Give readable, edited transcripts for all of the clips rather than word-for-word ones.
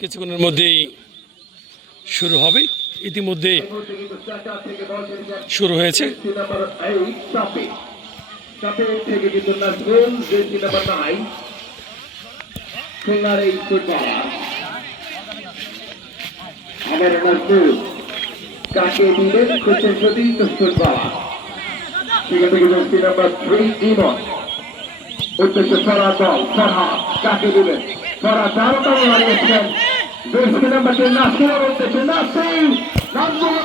কিছুক্ষণের মধ্যেই শুরু হবে। ইতিমধ্যে শুরু হয়েছে। কাকে দিবেন খুঁজছেন সতীর্থ ফুটবলার সেখান থেকে জার্সি নাম্বার 3 ইমন উদ্দেশ্যে ফরহাদ বল ফরহাদ কাকে দিবেন ফরহাদ দারুণ হারিয়েছেন জার্সি নাম্বার 10 নাসিরের উদ্দেশ্যে নাসির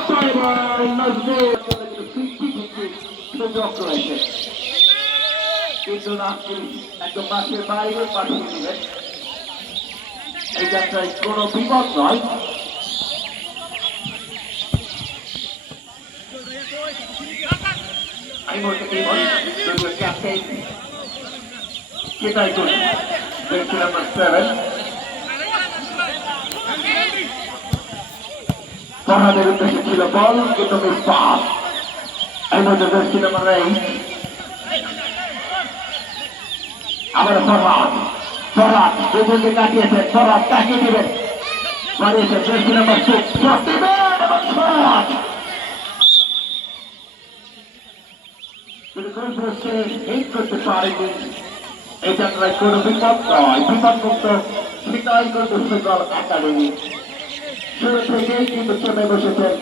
পাইবার নাসির সুযোগ রয়েছে কিন্তু নাসির একদম মাঠের বাইরে পাঠিয়ে দিলেন। এই যাত্রায় কোনো বিপদ নয়। I want to be on the captain. Kita ikut. Jersey number 7. Farhaদের উদ্দেশ্যে ছিল বল কিন্তু মিস পাস। এই মধ্যে jersey number 8. আবার ফরহাদ দুজনকে কাটিয়েছেন। ফরহাদ কাটিয়ে দিবেন। বাড়িয়েছে jersey number 6. ফরহাদ করতে পারেনি। এই যাত্রায় কোনো বিপদ নয়, বিপদমুক্ত সেটাই কিন্তু ফুটবল একাডেমি শুরু থেকেই কিন্তু চেপে বসেছেন।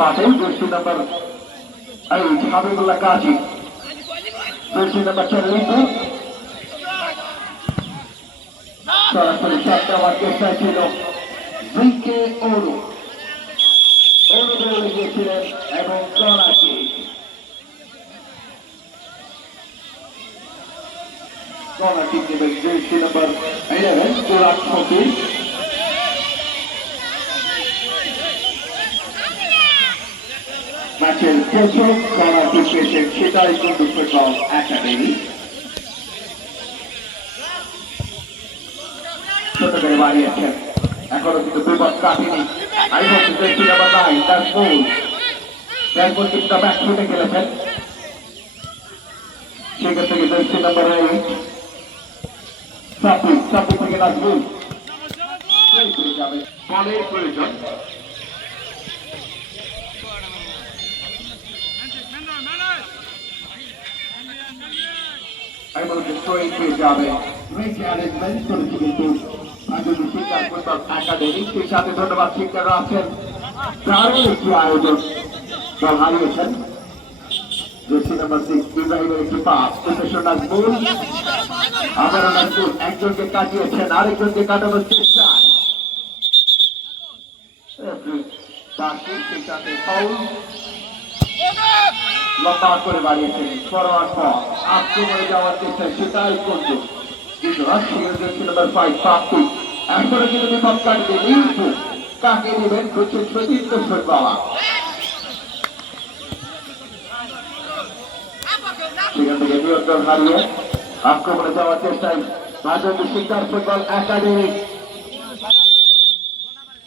মাঠে জার্সি নাম্বার 8 হাবিবুল্লাহ কাজী, জার্সি নাম্বার 10 লিটু সরাসরি শট দেওয়ার চেষ্টা ছিল ভিকে ওরু গিয়েছিলেন এবং করাকে নেবেন জার্সি নাম্বার 11 কোরাক ফকির। ম্যাচের প্রথম করাকে পেয়েছেন সেটাই কিন্তু ফুটবল একাডেমি। ছোট করে বাড়িয়েছেন, এখনো কিন্তু বিপদ কাটেনি। I want to take number 9, that's goal. That was the back shooting খেলেছেন। সেখান থেকে jersey number 8 সাপি থেকে নাজমুল বলের প্রয়োজন। I want to straight পেয়ে যাবে। Great arrangement করেছে কিন্তু একাডেমির সাথে ধন্যবাদ শিক্ষারা আছেন। দারুণ একটি আয়োজন দল হারিয়েছেন। জার্সি নাম্বার 6 ইব্রাহিমের একটি পাস উদ্দেশ্য নাজমুল, আবারও নাজমুল একজনকে কাটিয়েছেন আরেকজনকে কাটানোর চেষ্টা লম্বা করে বাড়িয়েছেন। ফরওয়ার্ড বল আক্রমণে যাওয়ার চেষ্টা সেটাই করছে কিন্তু রাশিয়ার জার্সি নাম্বার 5 পাপু এখনো কিন্তু বিপদ কাটবে। লিটু কাকে নেবেন খুঁজছেন সতীর্থ ফুটবলার সেখান থেকে নিয়ন্ত্রণ হারিয়ে আক্রমণে যাওয়ার চেষ্টায় রাজনীতি শিক্ষার ফুটবল একাডেমি